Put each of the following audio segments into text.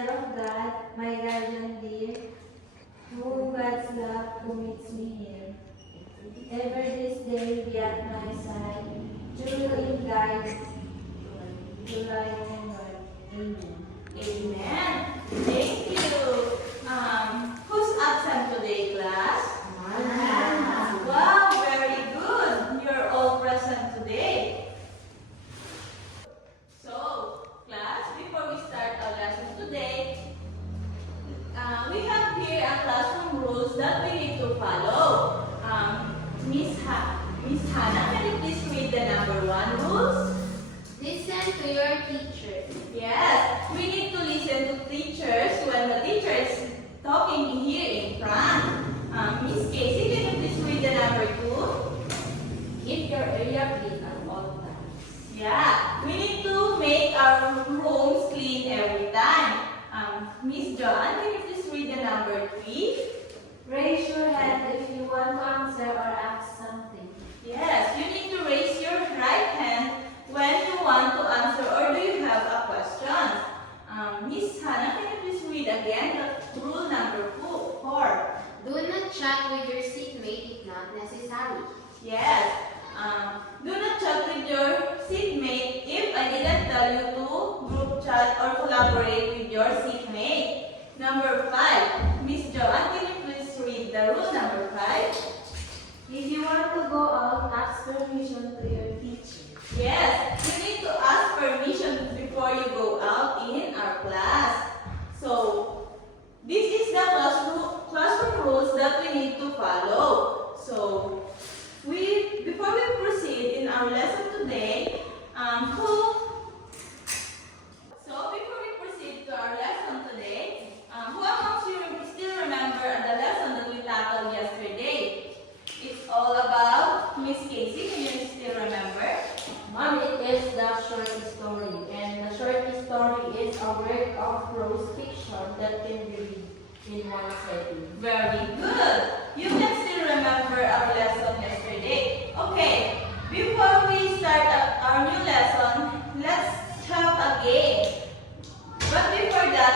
Mother of God, my guardian dear, whom God's love commits me here. Ever this day be at my side, true in guide, to light and word. Amen. Amen. Thank you. Who's absent today, class? Wow, very good. You're all present today. So, class, before we start our lesson today, we have here a classroom rules that we need to follow. Miss Hannah, can you please read the number 1 rules? Listen to your teacher. Yes, we need to listen to teachers when the teacher is talking here in front. Miss Casey, can you please read the number 2? Keep your area clean at all times. Yeah, we need to make our rooms clean every time. Miss Joan, can you please read the number 3? Raise your hand if you want to answer or ask something. Yes, you need to raise your right hand when you want to answer or do you have a question. Miss Hannah, can you please read again the rule number 4? Do not chat with your seatmate if not necessary. Yes. Do not chat with your seatmate if I didn't tell you to group chat or collaborate with your seatmate. Number 5. Miss Joan, can you please read the rule number 5? If you want to go out, ask permission to your teacher. Yes, you need to ask permission before you go out in our class. So, this is the classroom rules that we need to follow. So, before we proceed in our lesson today, before we proceed to our lesson today, who amongst you still remember the lesson that we tackled yesterday? It's all about Miss Casey. Can you still remember? Mom, it is the short story, and the short story is a work of prose fiction that can be read in one setting. Very good. You can still remember our lesson yesterday. Okay, before we start our new lesson, let's have a game. But before that,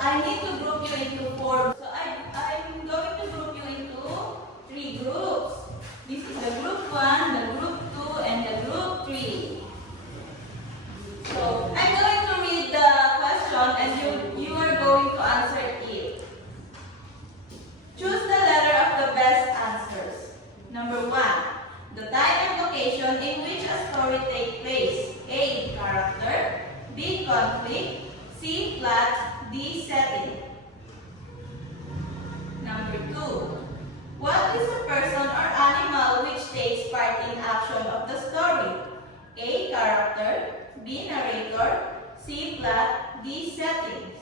I need to group you into 4. So I'm going to group you into 3 groups. This is the group 1, the group 2, and the group 3. So I'm going to read the question and you are going to answer it. Choose the letter of the best answers. Number 1, the time and location in which a story takes place. A, character. B, conflict. C, plot. D, setting. Number 2, what is a person or animal which takes part in action of the story? A, character. B, narrator. C, plot. D, settings.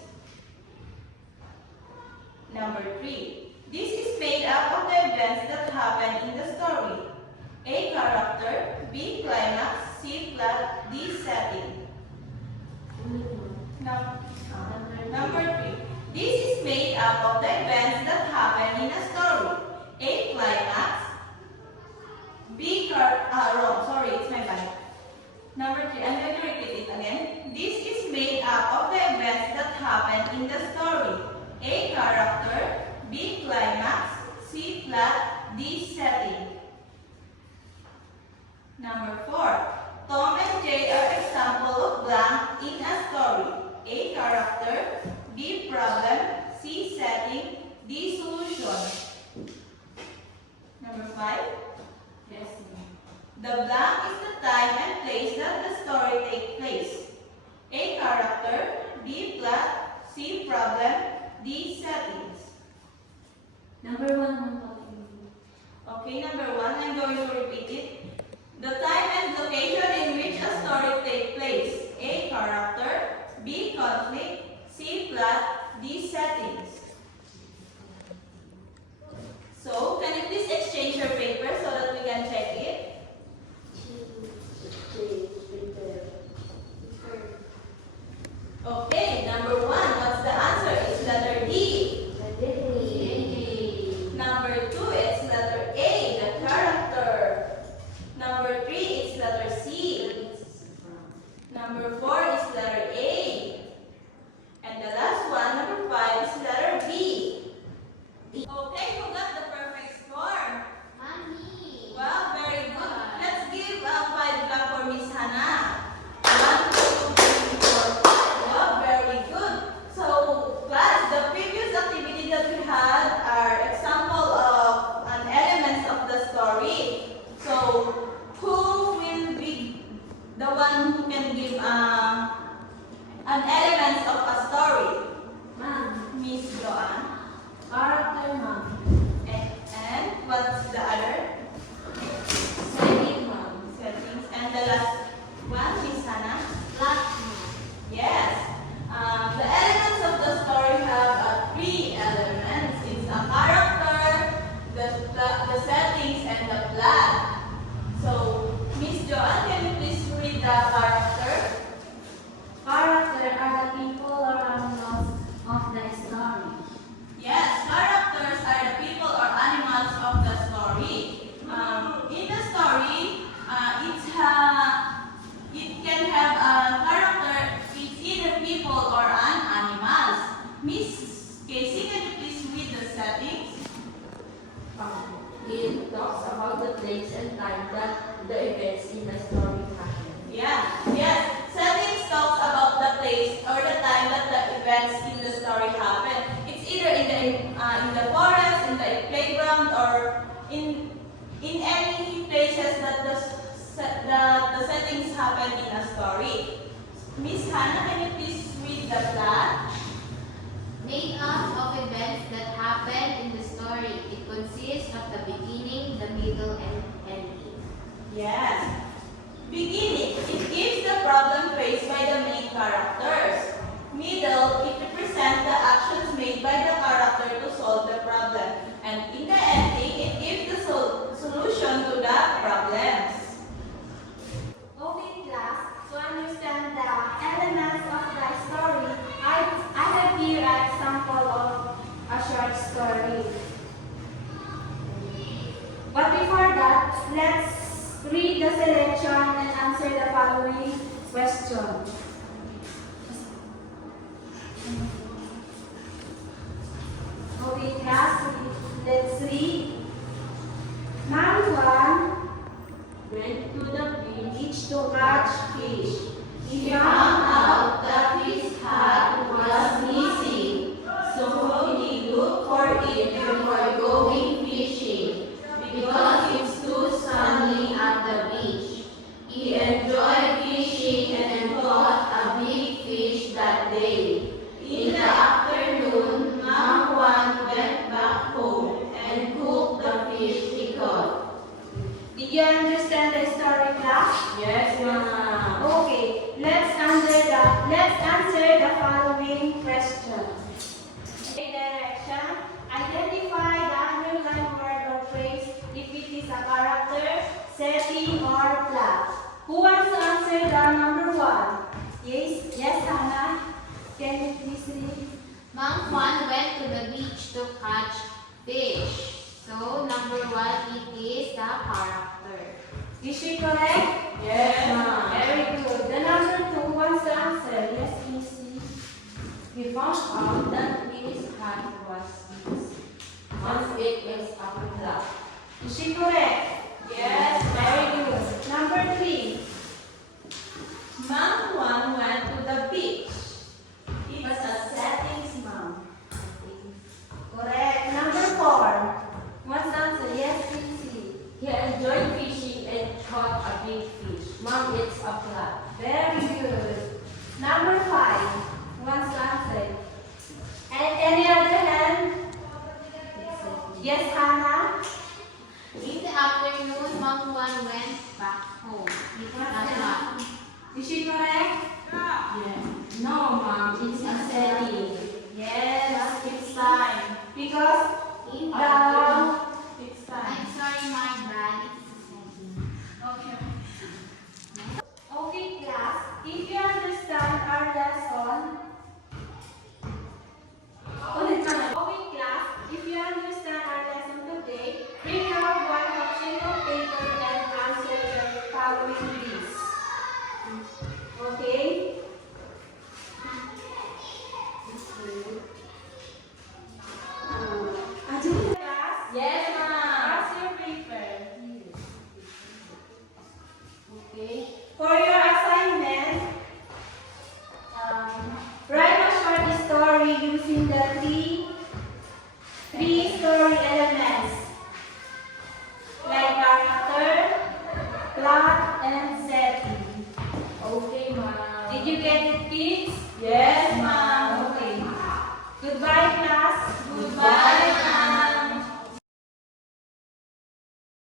Number 3, this is made up of the events that happen in the story. A, character. B, climax. C, plot. D, setting. Number 3, this is made up of the events that happen in a story. A, climax. B, sorry, it's my bad. Number 3, I'm going to repeat it again. This is made up of the events that happen in the story. A, character. B, climax. C, plot. D, setting. Number 4, Tom and Jay are example of blank in a story. A, character. B, problem. C, setting. D, solution. Number 5. Yes, ma'am. The blank is the time and place that the story takes place. A, character. B, plot. C, problem. D, settings. Number 1, I'm talking. Okay, number 1, I'm going to repeat it. The time and location in which a story takes place. A, character. B, conflict. C, plot. D, settings. So, can you please exchange your paper so that we can check it? Okay, number 1, what's the answer? It's letter D. Number 2, it's letter A, the character. Number 3, it's letter C. Number 4 is letter elements of a story? Ma'am. Miss Joan. Character, ma'am. And what's the other? Setting, ma'am. Settings. And the last one, Miss Hannah? Plot, ma'am. Yes. The elements of the story have three elements. It's a character, the settings, and the plot. So, Miss Joan, can you please read the character? Character are the people or animals of the story. Yes, characters are the people or animals of the story. In the story, it can have a character. It's either people or an animals. Miss Casey, can you please read the settings? It talks about the place and time that the events in the story happen. Yes. Settings talks about the place or the time that the events in the story happen. It's either in the forest, in the playground, or in any places that the settings happen in a story. Miss Hannah, can you please read the plot? Made up of events that happen in the story. It consists of the beginning, the middle, and ending. Yes. Beginning, it gives the problem faced by the main characters. Middle, it represents the actions made by the character to solve the problem. And in the ending, it gives the solution to the problems. Okay, class, to understand the elements of the story, I have here an example of a short story. But before that, let's read the selection and answer the following question. Okay, class, let's read. Man 1 went to the beach to catch fish. He found out that his hat was missing, so he looked for it before going fishing because it's too sunny at the beach. He enjoyed fishing and caught a big fish that day. In the afternoon, Mom went back home and cooked the fish he caught. Did you understand the story, class? Yes, ma'am. Okay, let's answer the following question. A direction. Identify the underlined word or phrase if it is a character, setting, or plot. Who wants to answer the number 1? Yes, Hannah. Can you please read? Monk 1 went to the beach to catch fish. So, number 1, it is the character. Is she correct? Yes, ma'am. Very good. The number 2 wants to answer. Yes, Missy. He found out that his hat was missing. Once it is a plot. Is she correct? Yes, Very good. Number 3. Mom 1 went to the beach. It's a settings, Mom. Correct. Number 4. What's the answer? Yes, Missy. He enjoyed fishing and caught a big fish. Mom, it's a plot. Very good. Number 5. What's the answer? And any other hand? Yes, Hannah. In the afternoon, Monk 1 went back home. It was a plot. Is she correct? Yeah. No, Mom, it's a setting. Yes, It's time. because In the